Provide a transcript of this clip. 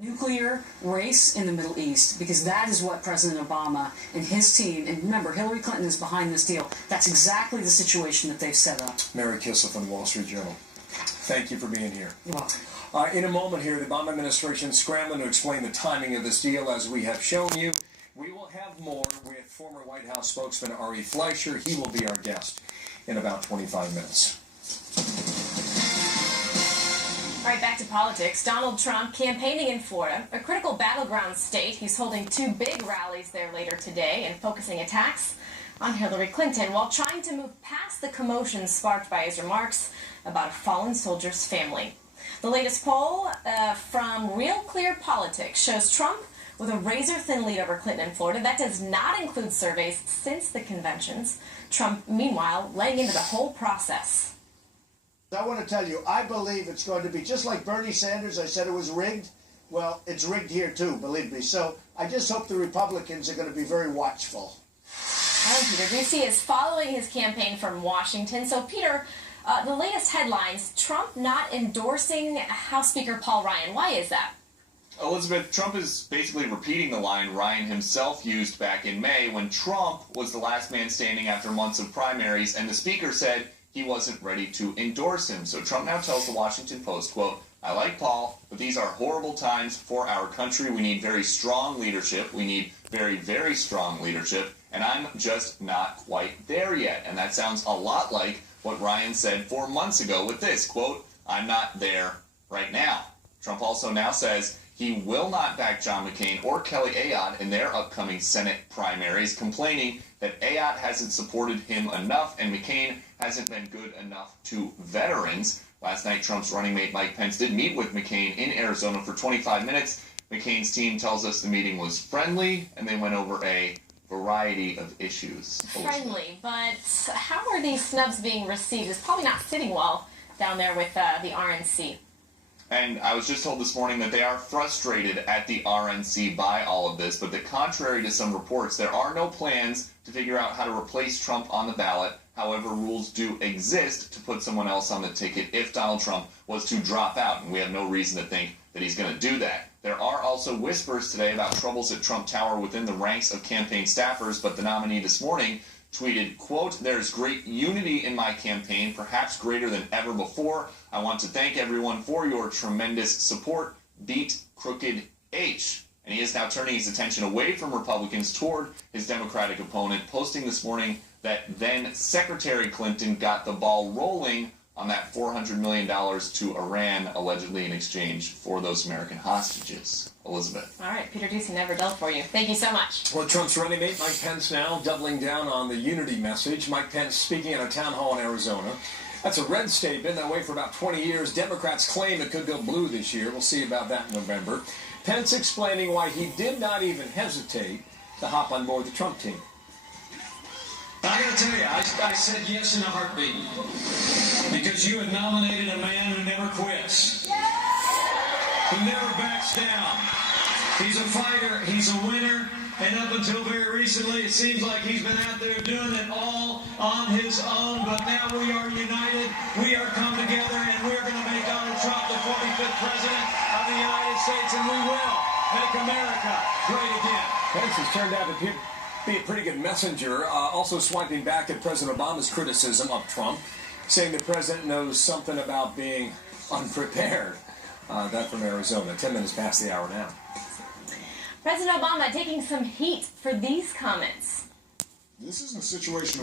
Nuclear race in the Middle East, because that is what President Obama and his team, and remember, Hillary Clinton is behind this deal. That's exactly the situation that they've set up. Mary Kissel from the Wall Street Journal. Thank you for being here. You're welcome. In a moment here, the Obama administration scrambling to explain the timing of this deal, as we have shown you. We will have more with former White House spokesman Ari Fleischer. He will be our guest in about 25 minutes. All right, back to politics. Donald Trump campaigning in Florida, a critical battleground state. He's holding two big rallies there later today and focusing attacks on Hillary Clinton while trying to move past the commotion sparked by his remarks about a fallen soldier's family. The latest poll from Real Clear Politics shows Trump with a razor-thin lead over Clinton in Florida. That does not include surveys since the conventions. Trump, meanwhile, laying into the whole process. I want to tell you, I believe it's going to be just like Bernie Sanders. I said it was rigged. Well, it's rigged here too, believe me. So I just hope the Republicans are going to be very watchful. Peter Doocy is following his campaign from Washington. So, Peter, the latest headlines, Trump not endorsing House Speaker Paul Ryan. Why is that? Elizabeth, Trump is basically repeating the line Ryan himself used back in May when Trump was the last man standing after months of primaries, and the speaker said he wasn't ready to endorse him. So Trump now tells the Washington Post, quote, "I like Paul, but these are horrible times for our country. We need very strong leadership. We need very, very strong leadership, and I'm just not quite there yet." And that sounds a lot like what Ryan said 4 months ago with this, quote, "I'm not there right now." Trump also now says he will not back John McCain or Kelly Ayotte in their upcoming Senate primaries, complaining that Ayotte hasn't supported him enough and McCain hasn't been good enough to veterans. Last night, Trump's running mate Mike Pence did meet with McCain in Arizona for 25 minutes. McCain's team tells us the meeting was friendly, and they went over a variety of issues. Friendly, but how are these snubs being received? It's probably not sitting well down there with the RNC. And I was just told this morning that they are frustrated at the RNC by all of this, but that contrary to some reports, there are no plans to figure out how to replace Trump on the ballot. However, rules do exist to put someone else on the ticket if Donald Trump was to drop out, and we have no reason to think that he's going to do that. There are also whispers today about troubles at Trump Tower within the ranks of campaign staffers, but the nominee this morning tweeted, quote, "There's great unity in my campaign, perhaps greater than ever before. I want to thank everyone for your tremendous support. Beat Crooked H." And he is now turning his attention away from Republicans toward his Democratic opponent, posting this morning that then Secretary Clinton got the ball rolling on that $400 million to Iran, allegedly in exchange for those American hostages. Elizabeth. All right, Peter Doocy, never dull for you. Thank you so much. Well, Trump's running mate Mike Pence now doubling down on the unity message. Mike Pence speaking at a town hall in Arizona. That's a red state, been that way for about 20 years. Democrats claim it could go blue this year. We'll see about that in November. Pence explaining why he did not even hesitate to hop on board the Trump team. I got to tell you, I said yes in a heartbeat because you had nominated a man who never quits, who never backs down. He's a fighter, he's a winner, and up until very recently, it seems like he's been out there doing it all on his own, but now we are united, we are come together, and we're going to make Donald Trump the 45th president of the United States, and we will make America great again. Pence has turned out to be a pretty good messenger, also swiping back at President Obama's criticism of Trump, saying the president knows something about being unprepared. That from Arizona. 10 minutes past the hour now. President Obama taking some heat for these comments. This isn't a situation